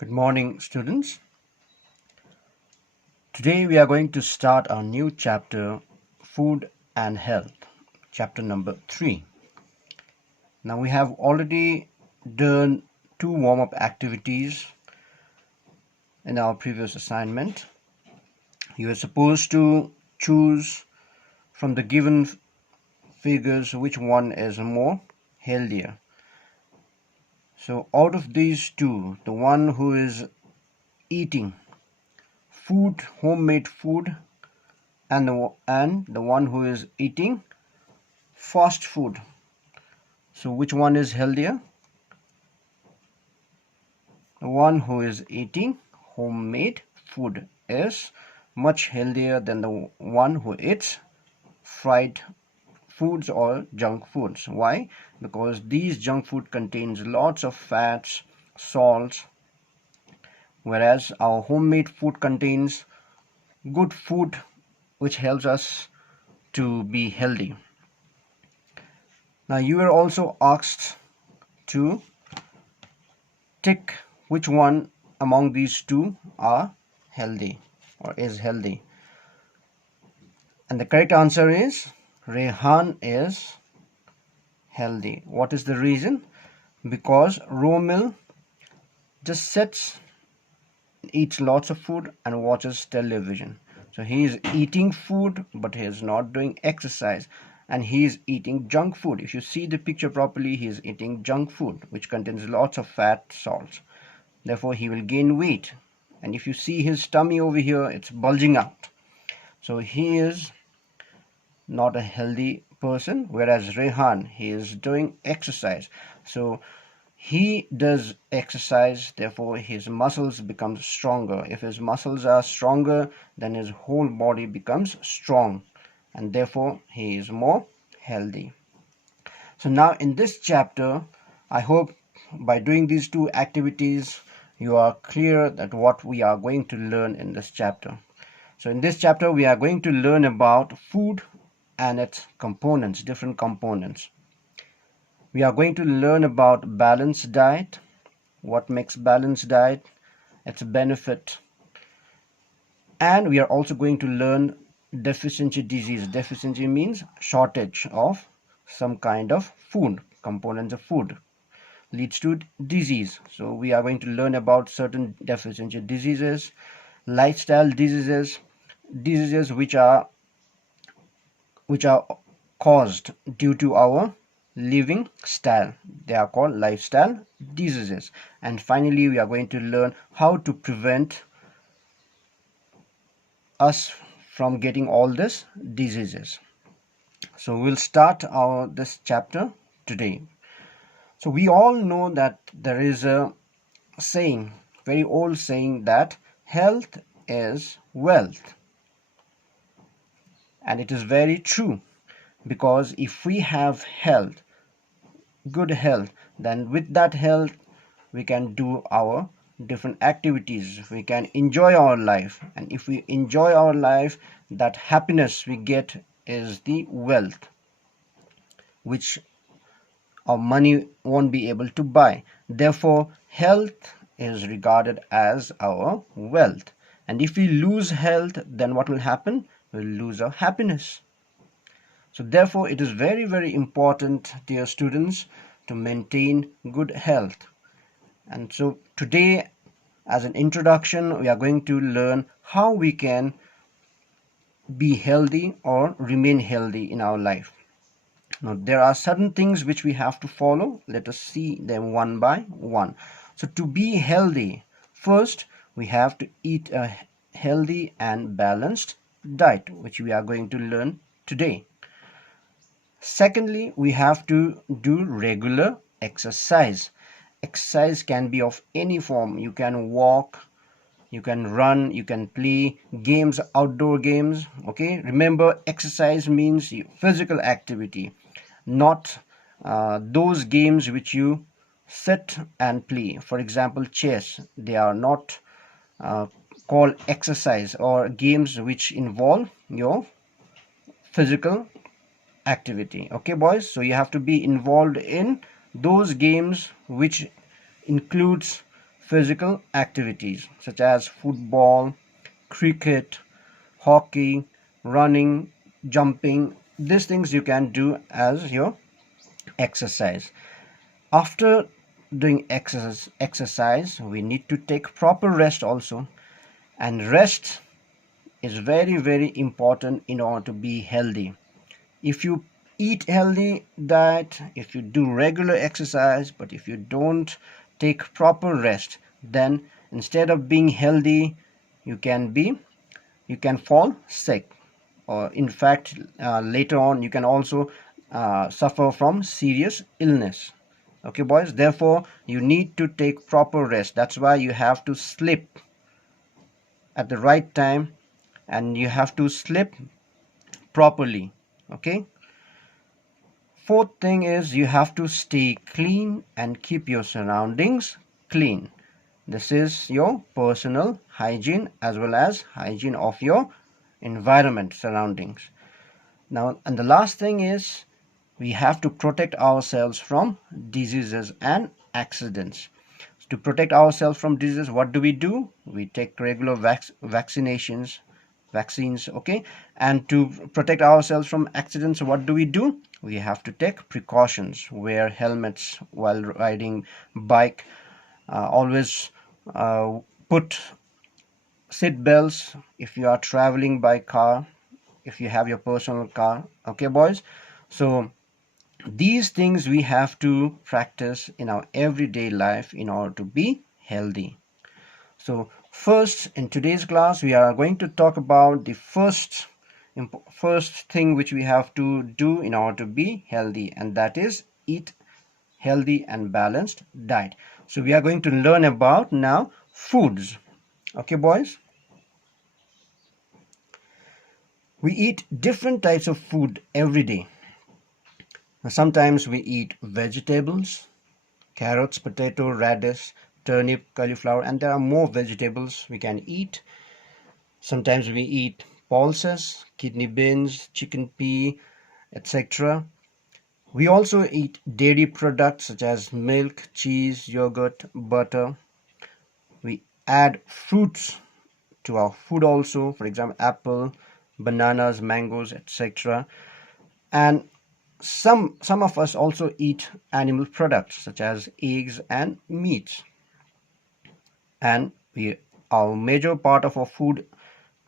Good morning, students. Today we are going to start our new chapter, Food and Health, chapter number 3. Now we have already done 2 warm-up activities in our previous assignment. You are supposed to choose from the given figures which one is more healthier. So out of these two, the one who is eating food, homemade food, and the one who is eating fast food. So which one is healthier? The one who is eating homemade food is much healthier than the one who eats fried foods or junk foods. Why? Because these junk food contains lots of fats, salts, whereas our homemade food contains good food which helps us to be healthy. Now you were also asked to tick which one among these two are healthy or is healthy. And the correct answer is Rehan is healthy. What is the reason? Because Romil just sits, eats lots of food and watches television. So he is eating food but he is not doing exercise, and he is eating junk food. If you see the picture properly, he is eating junk food which contains lots of fat, salts. Therefore he will gain weight, and if you see his tummy over here, it's bulging out. So he is not a healthy person, whereas Rehan, he is doing exercise. So he does exercise, therefore his muscles become stronger. If his muscles are stronger, then his whole body becomes strong, and therefore he is more healthy. So now in this chapter, I hope by doing these two activities you are clear that what we are going to learn in this chapter. So in this chapter we are going to learn about food and its components, different components. We are going to learn about balanced diet, what makes balanced diet, its benefit, and we are also going to learn deficiency disease. Deficiency means shortage of some kind of food, components of food leads to disease. So we are going to learn about certain deficiency diseases, lifestyle diseases, diseases which are caused due to our living style. They are called lifestyle diseases. And finally we are going to learn how to prevent us from getting all these diseases. So we'll start this chapter today. So we all know that there is a saying, very old saying, that health is wealth. And it is very true, because if we have health, good health, then with that health we can do our different activities, we can enjoy our life, and if we enjoy our life, that happiness we get is the wealth which our money won't be able to buy. Therefore health is regarded as our wealth, and if we lose health, then what will happen? We'll lose our happiness. So therefore it is very, very important, dear students, to maintain good health. And so today, as an introduction, we are going to learn how we can be healthy or remain healthy in our life. Now there are certain things which we have to follow. Let us see them one by one. So to be healthy, first we have to eat a healthy and balanced diet, which we are going to learn today. Secondly, we have to do regular exercise. Exercise can be of any form. You can walk, you can run, you can play games, outdoor games. Okay, remember, exercise means physical activity, not those games which you sit and play. For example, chess, they are not called exercise, or games which involve your physical activity. Okay boys, so you have to be involved in those games which includes physical activities such as football, cricket, hockey, running, jumping. These things you can do as your exercise. After doing exercise, we need to take proper rest also, and rest is very, very important in order to be healthy. If you eat healthy diet, if you do regular exercise, but if you don't take proper rest, then instead of being healthy, you can be you can fall sick, or in fact later on you can also suffer from serious illness. Okay boys, therefore you need to take proper rest. That's why you have to sleep at the right time, and you have to sleep properly. Okay. Fourth thing is you have to stay clean and keep your surroundings clean. This is your personal hygiene as well as hygiene of your environment surroundings. Now, and the last thing is we have to protect ourselves from diseases and accidents. To protect ourselves from diseases, what do? We take regular vaccines, okay? And to protect ourselves from accidents, what do? We have to take precautions, wear helmets while riding bike, always put seat belts if you are traveling by car, if you have your personal car. Okay boys, so these things we have to practice in our everyday life in order to be healthy. So first, in today's class we are going to talk about the first thing which we have to do in order to be healthy, and that is eat healthy and balanced diet. So we are going to learn about now foods. Okay boys, we eat different types of food every day. Sometimes we eat vegetables, carrots, potato, radish, turnip, cauliflower, and there are more vegetables we can eat. Sometimes we eat pulses, kidney beans, chicken pea, etc. We also eat dairy products such as milk, cheese, yogurt, butter. We add fruits to our food also, for example, apple, bananas, mangoes, etc. And some of us also eat animal products such as eggs and meats. And our major part of our food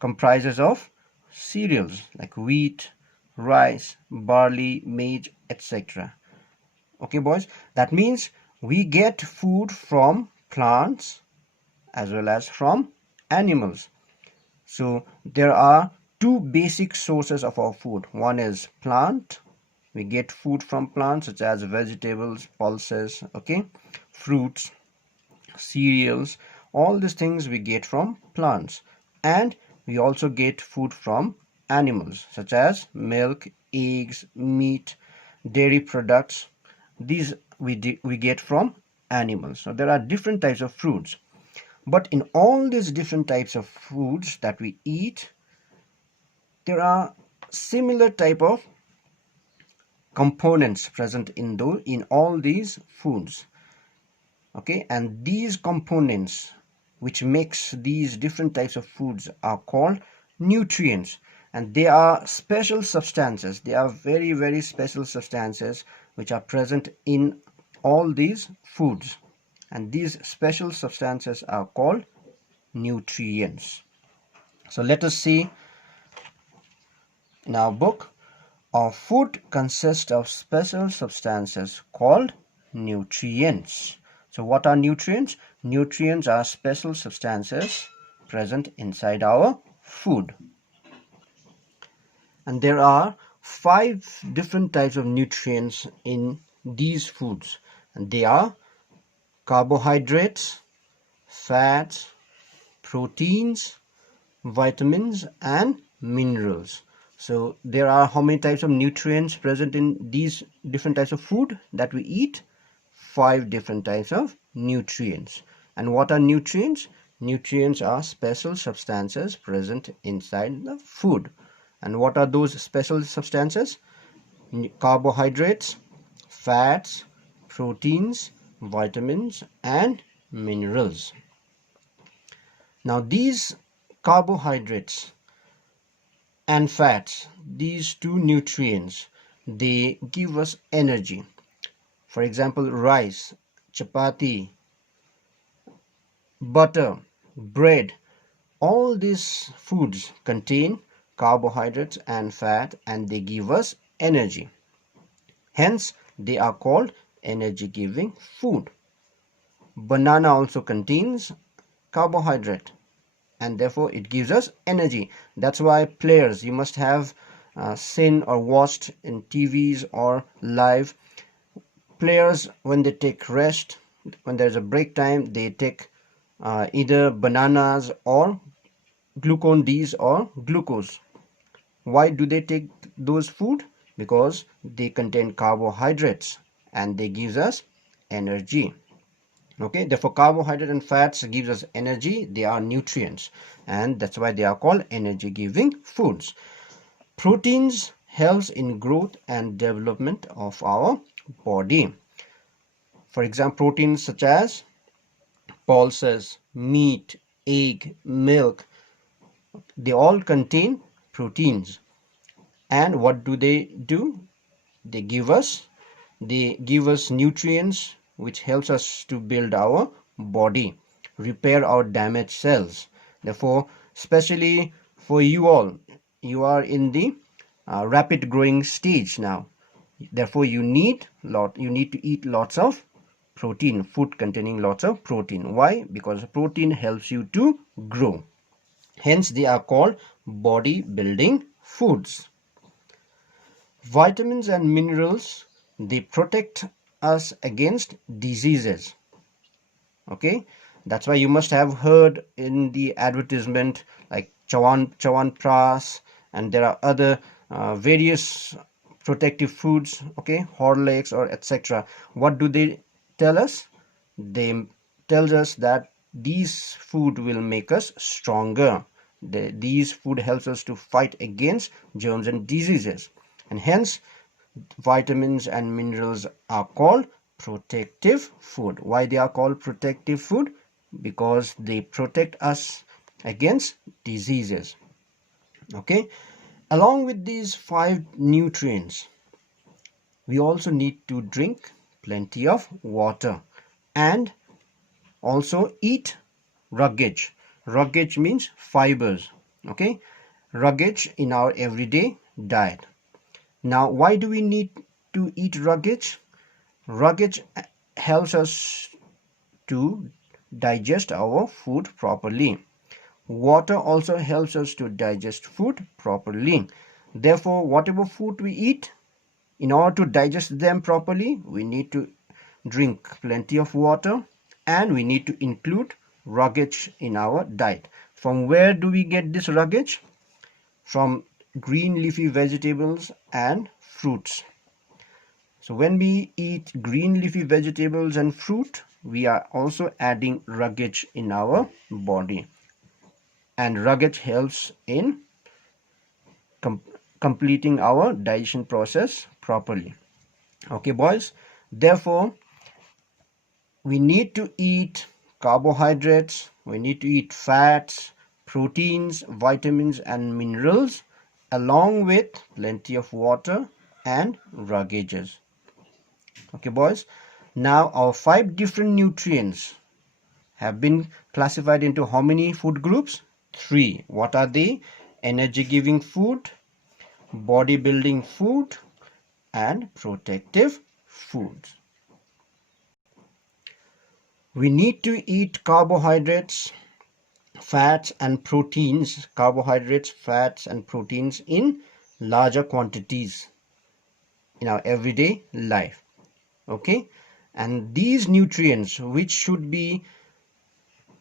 comprises of cereals like wheat, rice, barley, maize, etc. Okay boys, that means we get food from plants as well as from animals. So there are two basic sources of our food. One is plant. We get food from plants such as vegetables, pulses, okay, fruits, cereals. All these things we get from plants. And we also get food from animals such as milk, eggs, meat, dairy products. These we get from animals. So there are different types of fruits. But in all these different types of foods that we eat, there are similar type of components present in all these foods. Okay, and these components which makes these different types of foods are called nutrients, and they are special substances. They are very, very special substances which are present in all these foods, and these special substances are called nutrients. So let us see in our book. Our food consists of special substances called nutrients. So what are nutrients? Nutrients are special substances present inside our food. And there are 5 different types of nutrients in these foods. And they are carbohydrates, fats, proteins, vitamins, and minerals. So there are how many types of nutrients present in these different types of food that we eat? 5 different types of nutrients. And what are nutrients? Nutrients are special substances present inside the food. And what are those special substances? Carbohydrates, fats, proteins, vitamins, and minerals. Now these carbohydrates and fats, these two nutrients, they give us energy. For example, rice, chapati, butter, bread, all these foods contain carbohydrates and fat, and they give us energy. Hence, they are called energy giving food. Banana also contains carbohydrate, and therefore it gives us energy. That's why players, you must have seen or watched in TVs or live, players when they take rest, when there's a break time, they take either bananas or glucose D's or glucose. Why do they take those food? Because they contain carbohydrates and they gives us energy. Okay, therefore carbohydrate and fats gives us energy. They are nutrients, and that's why they are called energy giving foods. Proteins helps in growth and development of our body. For example, proteins such as pulses, meat, egg, milk, they all contain proteins. And what do? They give us nutrients which helps us to build our body, repair our damaged cells. Therefore, especially for you all, you are in the rapid growing stage now. Therefore, you need to eat lots of protein, food containing lots of protein. Why? Because protein helps you to grow. Hence, they are called body building foods. Vitamins and minerals, they protect us against diseases. Okay, that's why you must have heard in the advertisement like Chyawanprash, and there are other various protective foods, okay, Horlicks or etc. What do they tell us? They tells us that these food will make us stronger. These food helps us to fight against germs and diseases, and hence vitamins and minerals are called protective food. Why they are called protective food? Because they protect us against diseases. Okay, along with these 5 nutrients, we also need to drink plenty of water and also eat ruggage. Ruggage means fibers. Okay, ruggage in our everyday diet. Now, why do we need to eat ruggage? Ruggage helps us to digest our food properly. Water also helps us to digest food properly. Therefore, whatever food we eat, in order to digest them properly, we need to drink plenty of water, and we need to include ruggage in our diet. From where do we get this ruggage? From green leafy vegetables and fruits. So when we eat green leafy vegetables and fruit, we are also adding ruggage in our body, and ruggage helps in completing our digestion process properly. Okay, boys, therefore we need to eat carbohydrates, we need to eat fats, proteins, vitamins and minerals, along with plenty of water and ruggages. Okay, boys, now our 5 different nutrients have been classified into how many food groups? 3. What are they? Energy giving food, body building food, and protective foods. We need to eat carbohydrates, fats and proteins, in larger quantities in our everyday life. Okay, and these nutrients which should be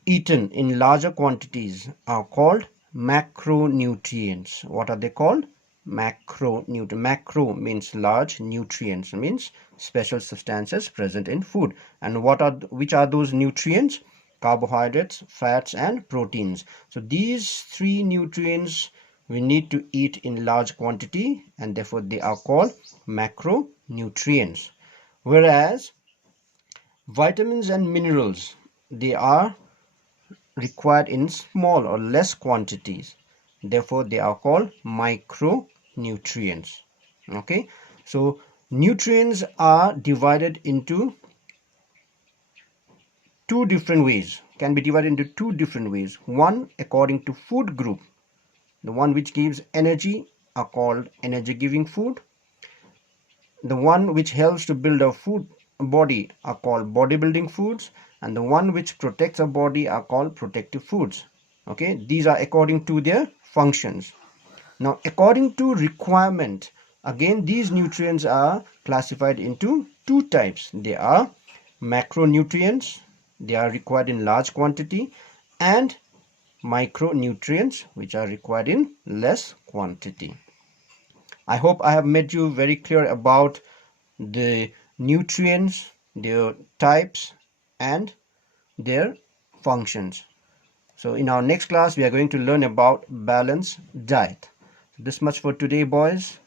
eaten in larger quantities are called macronutrients. What are they called? Macronutrients. Macro means large, nutrients means special substances present in food. And which are those nutrients? Carbohydrates, fats and proteins. So these 3 nutrients we need to eat in large quantity, and therefore they are called macronutrients. Whereas vitamins and minerals, they are required in small or less quantities. Therefore, they are called micronutrients. Okay, so nutrients are divided into two different ways, can be divided into two different ways. One, according to food group. The one which gives energy are called energy giving food. The one which helps to build our food body are called bodybuilding foods, and the one which protects our body are called protective foods. Okay, these are according to their functions. Now, according to requirement, again these nutrients are classified into two types. They are macronutrients, they are required in large quantity, and micronutrients, which are required in less quantity. I hope I have made you very clear about the nutrients, their types, and their functions. So in our next class, we are going to learn about balanced diet. This much for today, boys.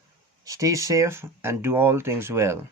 Stay safe and do all things well.